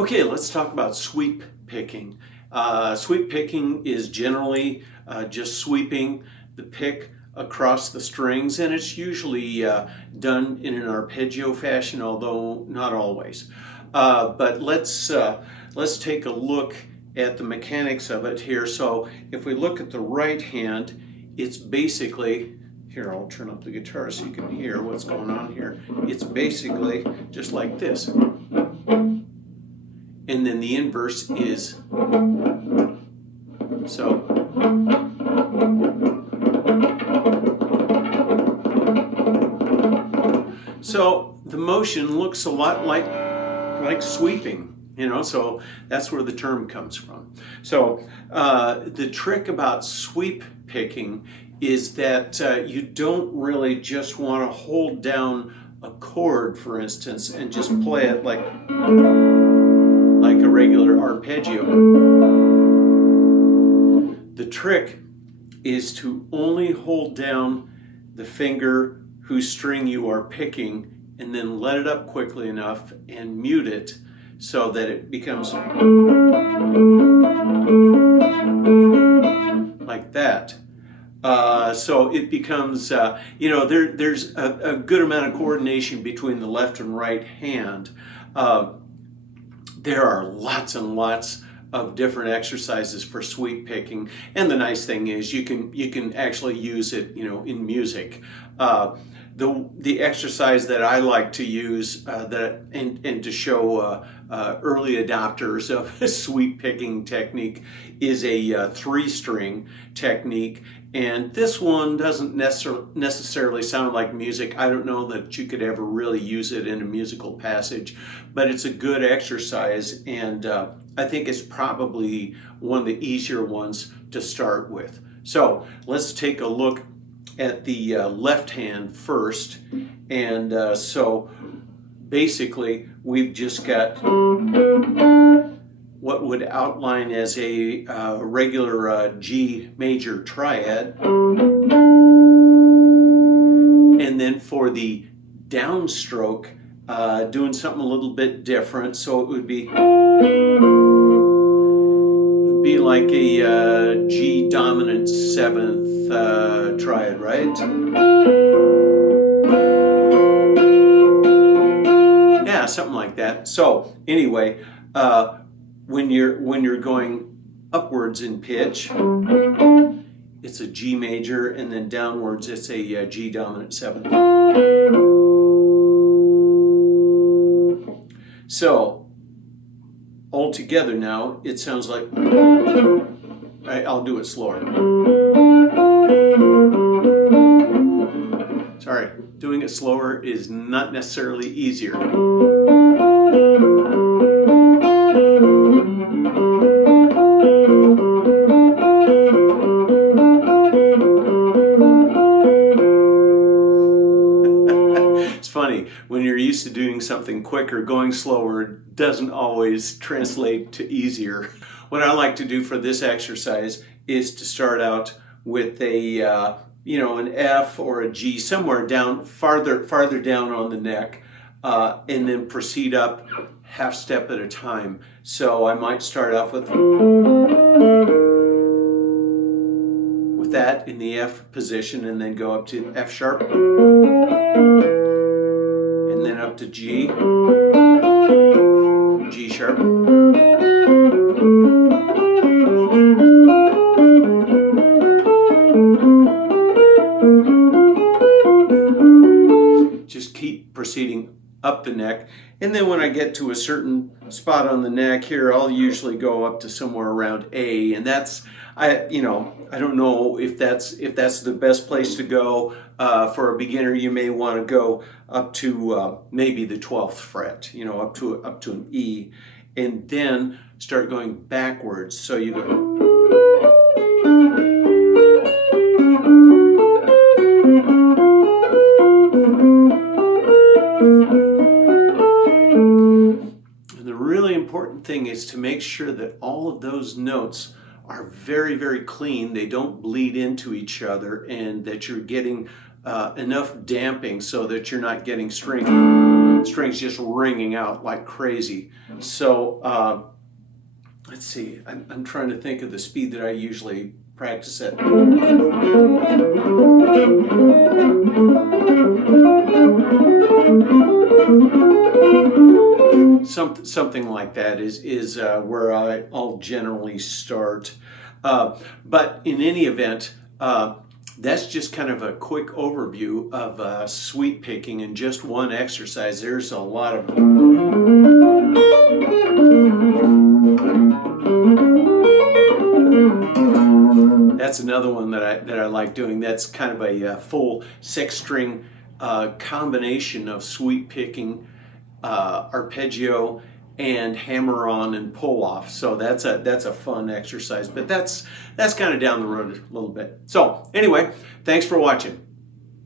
Okay, let's talk about sweep picking. Sweep picking is generally just sweeping the pick across the strings, and it's usually done in an arpeggio fashion, although not always. But let's take a look at the mechanics of it here. So if we look at the right hand, it's basically, here I'll turn up the guitar so you can hear what's going on here. It's basically just like this. And then the inverse is so. So the motion looks a lot like sweeping, so that's where the term comes from. So the trick about sweep picking is that you don't really just want to hold down a chord, for instance, and just play it like a regular arpeggio. The trick is to only hold down the finger whose string you are picking and then let it up quickly enough and mute it so that it becomes like that. So it becomes, there's a good amount of coordination between the left and right hand. There are lots and lots of different exercises for sweep picking, and the nice thing is you can actually use it, in music. The exercise that I like to use and to show early adopters of a sweep picking technique is a three-string technique, and this one doesn't necessarily sound like music. I don't know that you could ever really use it in a musical passage, but it's a good exercise, and I think it's probably one of the easier ones to start with. So let's take a look at the left hand first, and so basically we've just got what would outline as a regular G major triad, and then for the downstroke doing something a little bit different, so it would be like a G dominant 7th triad, right? Yeah, something like that. So anyway, when you're going upwards in pitch, it's a G major, and then downwards it's a G dominant 7th. So all together now, it sounds like, I'll do it slower. Sorry, doing it slower is not necessarily easier. It's funny, when you're used to doing something quicker, going slower doesn't always translate to easier. What I like to do for this exercise is to start out with a an F or a G somewhere down, farther down on the neck, and then proceed up half step at a time. So I might start off with that in the F position, and then go up to F sharp, and then up to G, G sharp, just keep proceeding up the neck, and then when I get to a certain spot on the neck here, I'll usually go up to somewhere around A, and that's, I don't know if that's the best place to go. For a beginner, you may want to go up to maybe the 12th fret, up to an E, and then start going backwards. So you go. And the really important thing is to make sure that all of those notes are very, very clean. They don't bleed into each other, and that you're getting enough damping so that you're not getting string. strings just ringing out like crazy. So let's see, I'm trying to think of the speed that I usually practice at. Something like that is where I'll generally start. But in any event, that's just kind of a quick overview of sweep picking in just one exercise. There's a lot of... That's another one that I like doing. That's kind of a full 6-string combination of sweep picking, arpeggio, and hammer on and pull off. So that's a fun exercise. But that's kind of down the road a little bit. So anyway, thanks for watching.